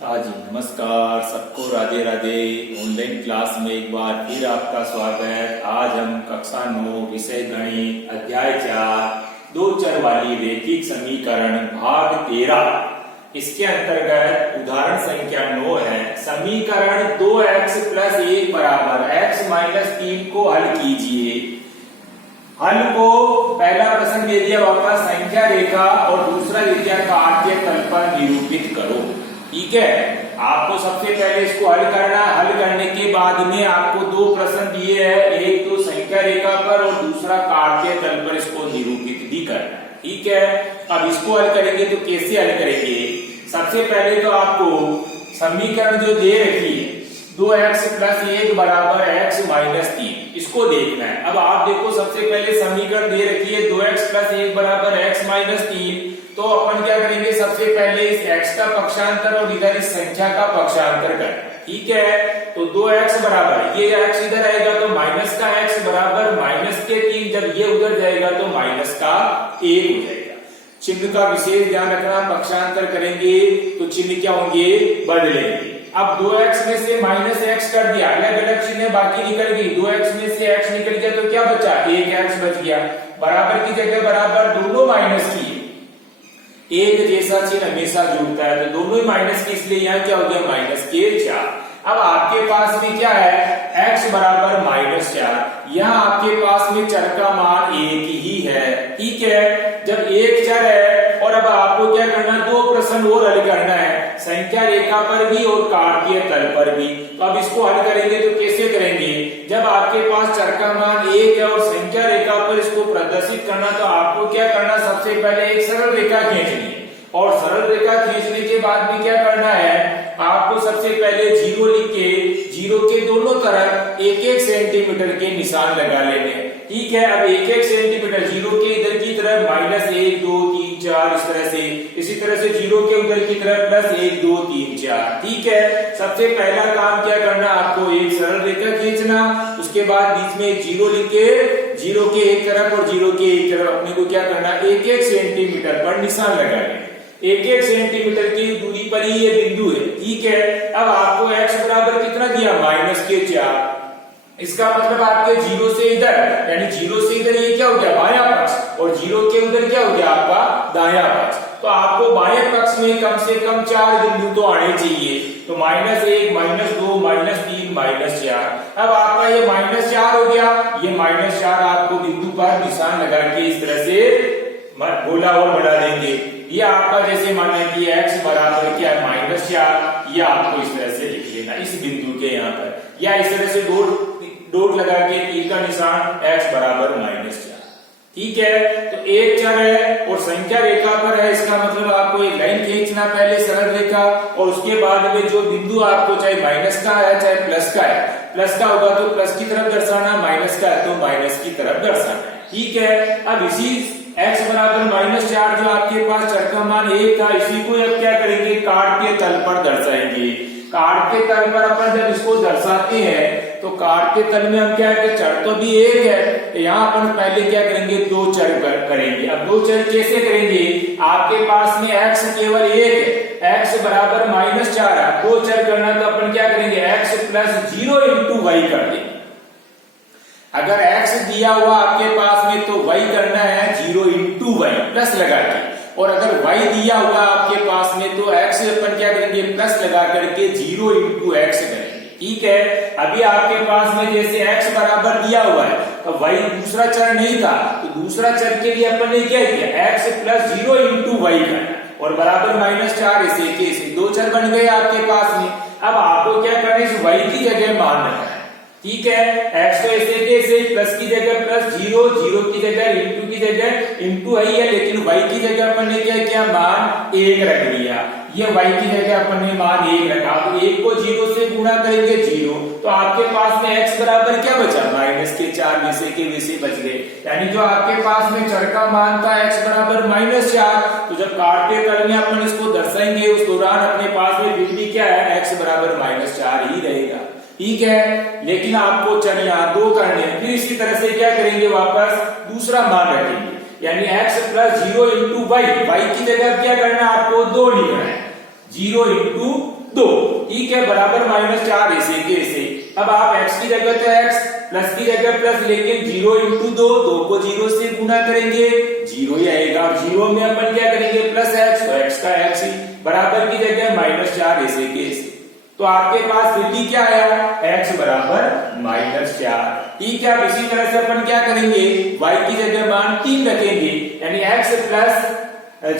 हाँ जी, नमस्कार सबको, राधे राधे। ऑनलाइन क्लास में एक बार फिर आपका स्वागत। आज हम कक्षा 9 विषय गणित अध्याय 4 दो चर वाली रैखिक समीकरण भाग 13 इसके अंतर्गत उदाहरण संख्या 9 है। समीकरण 2x + 1 बराबर x - 3 को हल कीजिए। हल को पहला प्रश्न दे दिया वापस संख्या रेखा और दूसरा दे दिया कार्य तल पर निरूपित करो। ठीक है, आपको सबसे पहले इसको हल करना। हल करने के बाद में आपको दो प्रश्न दिए हैं, एक तो संख्या रेखा पर और दूसरा कार्य तल पर इसको निरूपित भी करना है। ठीक है, अब इसको हल करेंगे तो कैसे हल करेंगे? सबसे पहले तो आपको समीकरण जो दे रखी है 2x + 1 बराबर x - 3 इसको देखना है। अब आप देखो, सबसे पहले समीकरण दे रखी है 2x + 1 बराबर x - 3, तो अपन क्या करेंगे? सबसे पहले इस x का पक्षांतर और इधर इस संख्या का पक्षांतर करना है। ठीक है, तो 2x बराबर ये x इधर आएगा तो माइनस का x बराबर -3, जब ये उधर जाएगा तो माइनस का 1 हो जाएगा। चिन्ह का विशेष ध्यान रखना, पक्षांतर करेंगे तो चिन्ह क्या होंगे? बदलेंगे। अब 2x में से -x कर दिया, अलग अलग चिन्ह बाकी निकल गई। 2x में से x निकल गया तो क्या बचा? 1x बच गया। बराबर की जगह बराबर दोनों माइनस की, एक जैसा चिन्ह हमेशा जुड़ता है तो दोनों ही माइनस की, इसलिए यहाँ क्या हो गया? -4। अब आपके पास में क्या है? x बराबर -4। यहाँ आपके पास में चर का मान 1 ही है। ठीक है, जब एक चर है और अब आपको क्या करना? दो प्रश्न और हल करना है, संख्या रेखा पर भी और कार्तीय तल पर भी। तो अब इसको हल करेंगे तो कैसे करेंगे? जब आपके पास चर का मान 1 है और संख्या रेखा पर इसको प्रदर्शित करना, तो आपको क्या करना? सबसे पहले एक सरल रेखा खींचनी है और सरल रेखा खींचने के बाद में क्या करना है? आपको सबसे पहले 0 लिख के 0 के दोनों तरफ 1-1 सेंटीमीटर के निशान लगा लेने हैं। ठीक है, अब 1-1 सेंटीमीटर 0 के इधर की तरफ -1 2 3 4 इस तरह से, इसी तरह से 0 के उधर की तरफ +1 2 3 4। ठीक है, सबसे पहला काम क्या करना? आपको एक सरल रेखा खींचना, उसके बाद बीच में 0 लिख के 0 के एक तरफ और 0 के एक तरफ अपने को क्या करना? 1-1 सेंटीमीटर पर निशान लगा लेना। 1-1 सेंटीमीटर की दूरी पर ही ये बिंदु है। ठीक है, अब आपको x बराबर कितना दिया? -4। इसका मतलब आपके 0 से इधर, यानी 0 से इधर ये क्या हो गया? बायां पक्ष, और 0 के उधर क्या हो गया? आपका दायां पक्ष। तो आपको बाएं पक्ष में कम से कम 4 बिंदु तो आने चाहिए। तो -1 -2 -3 -4। अब आपका ये -4 हो गया। ये -4 आपको बिंदु पर निशान लगा के इस तरह से गोला और बढ़ा देंगे। ये आपका जैसे माना कि x बराबर क्या है? -4। ये आपको इस तरह से लिख लेना इस बिंदु के यहाँ पर, या इस तरह से डॉट लगा के तीर का निशान x बराबर -4। ठीक है, तो एक चर है और संख्या रेखा पर है, इसका मतलब आपको एक लाइन खींचना पहले सरल रेखा, और उसके बाद में जो बिंदु आपको चाहे माइनस का है चाहे प्लस का है, प्लस का होगा तो प्लस की तरफ दर्शाना, माइनस का है तो माइनस की तरफ दर्शाना। ठीक है, अब इसी x बराबर -4 जो आपके पास चर का मान 1 था, इसी को अब क्या करेंगे? कार्तीय तल पर दर्शाएंगे। कार्तीय तल पर अपन जब इसको दर्शाते हैं तो कार्तीय तल में हम क्या है कि चर तो भी 1 है, तो यहाँ अपन पहले क्या करेंगे? दो चर करेंगे। अब दो चर कैसे करेंगे? आपके पास में x केवल 1 है, x बराबर -4 है, दो चर करना तो अपन क्या करेंगे? x + 0 × y कर देंगे। अगर x दिया हुआ आपके पास में तो y करना है 0 × y प्लस लगा के, और अगर y दिया हुआ आपके पास में तो x अपन क्या करेंगे? प्लस लगा करके 0 × x करेंगे। ठीक है, अभी आपके पास में जैसे x बराबर दिया हुआ है तो y दूसरा चर नहीं था, तो दूसरा चर के लिए अपन ने क्या किया? x + 0 × y करना, और बराबर -4 ऐसे दो चर बन गए आपके पास में। अब आपको क्या करना है? इस y की जगह मान रखना है। ठीक है, x तो ऐसे कैसे प्लस की जगह +0, 0 की जगह इंटू की जगह इंटू है, लेकिन y की जगह अपन ने क्या किया? मान 1 रख दिया। ये y की जगह अपन ने मान 1 रखा, तो 1 को 0 से गुणा करेंगे 0, तो आपके पास में x बराबर क्या बचा? -4 में से के वैसे बच गए। यानी जो आपके पास में चर का मान था x बराबर -4, तो जब कार्तीय तल में अपन इसको दर्शाएंगे उस दौरान अपने पास में बिंदु क्या है? x बराबर -4 ही रहेगा। ठीक है, लेकिन आपको चर यहाँ 2 करने, फिर इसी तरह से क्या करेंगे? वापस दूसरा मान रखेंगे, यानी x + 0 × y, y की जगह क्या करना है? आपको 2 लिखना है, 0 × ठीक है, बराबर -4 ऐसे के ऐसे। अब आप x की जगह तो x, प्लस की जगह प्लस, लेकिन 0 इंटू 2 को 0 से गुना करेंगे 0 ही आएगा, और 0 में अपन क्या करेंगे प्लस x, तो x का x ही, बराबर की जगह -4 ऐसे के ऐसे। तो आपके पास फिर भी क्या आया, x बराबर -4। ठीक है, अब इसी तरह से अपन क्या करेंगे, y की जगह मान 3 रखेंगे, यानी x प्लस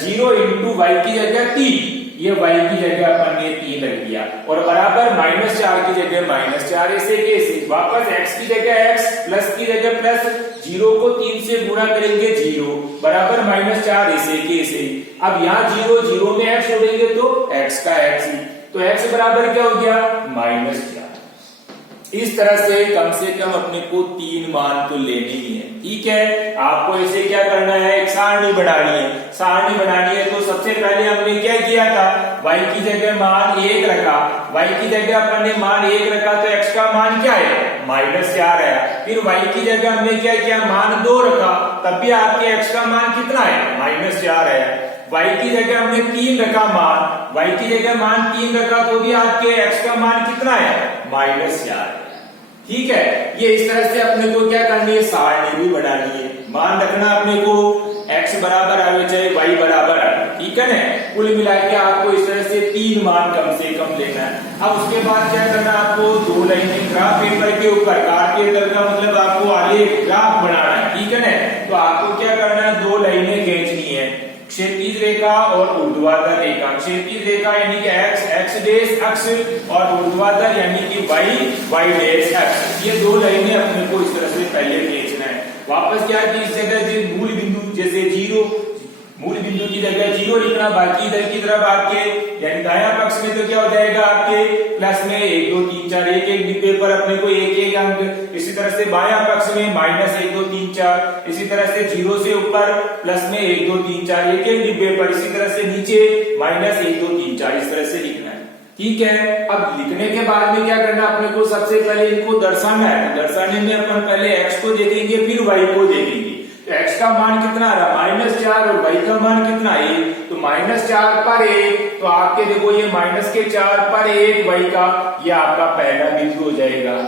0 इंटू y की जगह 3, ये y की जगह अपन ने 3 रख दिया, और बराबर -4 की जगह -4 ऐसे कैसे, वापस x की जगह x, प्लस की जगह प्लस, 0 को 3 से गुणा करेंगे 0, बराबर -4 ऐसे कैसे। अब यहाँ 0 में x जोड़ेंगे तो x का x ही, तो x बराबर क्या हो गया -4। इस तरह से कम अपने को 3 मान तो लेने ही है। ठीक है, आपको इसे क्या करना है, एक सारणी बनानी है। सारणी बनानी है तो सबसे पहले हमने क्या किया था, y की जगह मान 1 रखा, y की जगह अपन ने मान 1 रखा तो x का मान क्या है -4 है। फिर y की जगह हमने क्या किया, मान 2 रखा, तब भी आपके x का मान कितना है -4 है। y की जगह हमने 3 रखा मान, y की जगह मान 3 रखा तो भी आपके x का मान कितना है -4। ठीक है, ये इस तरह से अपने को क्या करनी है, सारणी भी बनानी है। मान रखना अपने को x बराबर आवे चाहे y बराबर आवे, ठीक है ना। कुल मिला के आपको इस तरह से 3 मान कम से कम लेना है। अब उसके बाद क्या करना, आपको 2 लाइनें ग्राफ पेपर के ऊपर, कार्तीय तल का मतलब आपको आगे ग्राफ बनाना है, ठीक है ना। तो आपको क्या करना है, 2 लाइनें खींचनी है, क्षैतिज रेखा और ऊर्ध्वाधर रेखा। क्षैतिज रेखा यानी कि x डैश अक्ष, और ऊर्ध्वाधर यानी कि y डैश अक्ष। ये 2 लाइनें अपने को इस तरह से पहले खींचना है। वापस क्या की, इस जगह से मूल बिंदु जैसे 0, मूल बिंदु की जगह 0 लिखना, बाकी इधर की तरफ आपके यानी दायां पक्ष में तो क्या हो जाएगा आपके प्लस में 1 2 3 4, एक डिब्बे पर अपने को 1 अंक। इसी तरह से बायां पक्ष में -1 2 3 4, इसी तरह से 0 से ऊपर प्लस में 1 2 3 4, एक डिब्बे पर। इसी तरह से नीचे -1 2 3 4, इस तरह से लिखना है। ठीक है, अब लिखने के बाद में क्या करना, अपने को सबसे पहले इनको दर्शाना है। तो दर्शाने में अपन पहले x को देखेंगे फिर y को देखेंगे। तो x का मान कितना आ रहा -4 और y का मान कितना 1, तो -4 पर 1, तो आपके देखो ये -4 पर 1 y का, ये आपका पहला बिंदु हो जाएगा।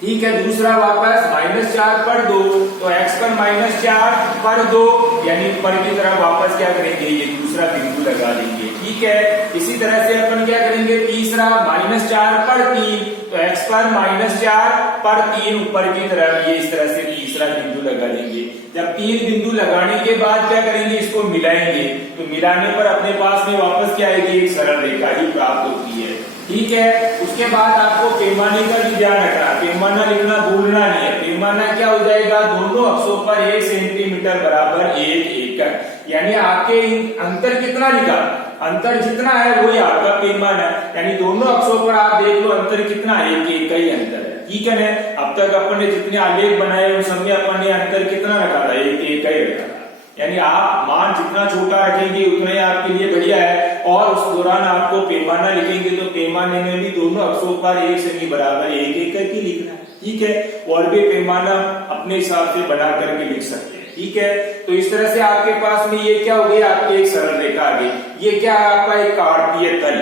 ठीक है, दूसरा वापस -4 पर 2, तो x पर -4 पर 2, यानी ऊपर की तरफ वापस क्या करेंगे, ये दूसरा बिंदु लगा देंगे। ठीक है, इसी तरह से अपन क्या करेंगे, तीसरा -4 पर 3, तो x पर -4 पर 3 ऊपर की तरफ, ये इस तरह से तीसरा बिंदु लगा देंगे। जब 3 बिंदु लगाने के बाद क्या करेंगे, इसको मिलाएंगे, तो मिलाने पर अपने पास में वापस क्या आएगी, एक सरल रेखा ही प्राप्त होती है। ठीक है, उसके बाद आपको पैमाने का भी ध्यान रखना, पैमाना लिखना भूलना नहीं है। पैमाना क्या हो जाएगा, दोनों अक्षों पर 1 सेंटीमीटर बराबर 1 एकड़, यानी आपके अंतर कितना लिखा, अंतर जितना है वही आपका पैमाना, यानी दोनों अक्षों पर आप देख लो अंतर कितना है, 1 एकड़ ही अंतर है। ठीक है ना, अब तक अपन ने जितने आलेख बनाए उन सब में अपन ने अंतर कितना रखा था, 1 एकड़ ही रखा था। यानी आप मान जितना छोटा रखेंगे उतना ही आपके लिए बढ़िया है। और उस दौरान आपको पैमाना लिखेंगे तो पैमाने में भी दोनों अक्षों पर 1 सेमी बराबर 1 एकड़ की लिखना है। ठीक है, और भी पैमाना अपने हिसाब से बना करके लिख सकते हैं। ठीक है, तो इस तरह से आपके पास में ये क्या हो गया, आपकी एक सरल रेखा आ गई। ये क्या है, आपका एक कार्तीय तल।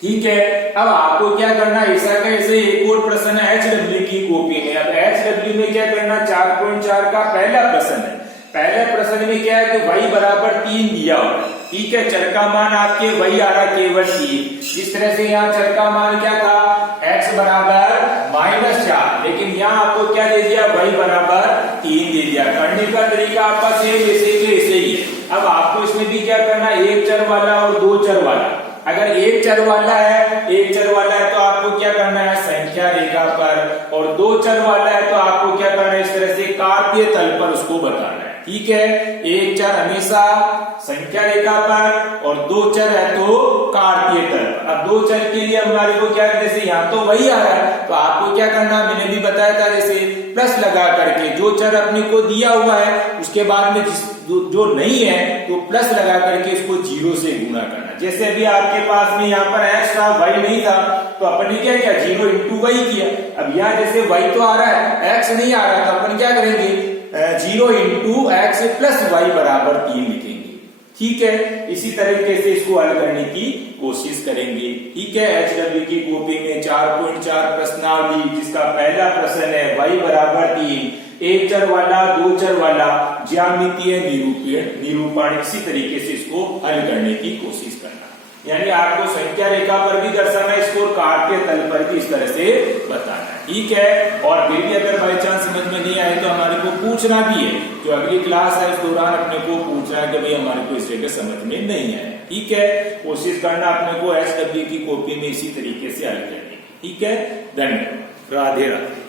ठीक है, अब आपको क्या करना है, ऐसा कैसे एक और प्रश्न है HW की कॉपी में। अब HW में क्या करना, 4.4 का पहला प्रश्न है। पहले प्रश्न में क्या है कि y बराबर 3 दिया हुआ। ठीक है, चर का मान आपके y आ रहा केवल 3। इस तरह से यहाँ चर का मान क्या था, x बराबर -4, लेकिन यहाँ आपको क्या दे दिया, y बराबर 3 दे दिया। करने का तरीका आपका सेम ऐसे के ऐसे ही है। अब आपको इसमें भी क्या करना, एक चर वाला और 2 चर वाला। अगर एक चर वाला है तो आपको क्या करना है, संख्या रेखा पर, और 2 चर वाला है तो आपको क्या करना है, इस तरह से कार्तीय तल पर उसको बताना है। ठीक है, एक चर हमेशा संख्या रेखा पर और 2 चर है तो कार्तीय तल पर। अब 2 चर के लिए हमारे को क्या, जैसे यहाँ तो वही आ रहा है तो आपको क्या करना, मैंने भी बताया था, जैसे प्लस लगा करके जो चर अपने को दिया हुआ है उसके बाद में जो नहीं है तो प्लस लगा करके इसको 0 से गुणा करना। जैसे अभी आपके पास में यहाँ पर x था, y नहीं था, तो अपन ने क्या किया, 0 इंटू y किया। अब यहाँ जैसे y तो आ रहा है, x नहीं आ रहा, तो अपन क्या करेंगे, 0 इंटू x प्लस y बराबर 3 लिखेंगे। ठीक है, इसी तरीके से इसको हल करने की कोशिश करेंगे। ठीक है, HW की कॉपी में 4.4 प्रश्नावली, जिसका पहला प्रश्न है y बराबर 3, एक चर वाला, दो चर वाला ज्यामितीय निरूपण। इसी तरीके से इसको हल करने की कोशिश करना, यानी आपको संख्या रेखा पर भी दर्शाना, इसको काट के तल पर भी इस तरह से बताना। ठीक है, और फिर भी अगर बाई चांस समझ में नहीं आए तो हमारे को पूछना भी है, जो अगली क्लास है उस दौरान अपने को पूछना है कि भाई हमारे को इस जगह समझ में नहीं आया। ठीक है, कोशिश करना अपने को HW की कॉपी में इसी तरीके से हल करने की। ठीक है, धन्यवाद, राधे राधे।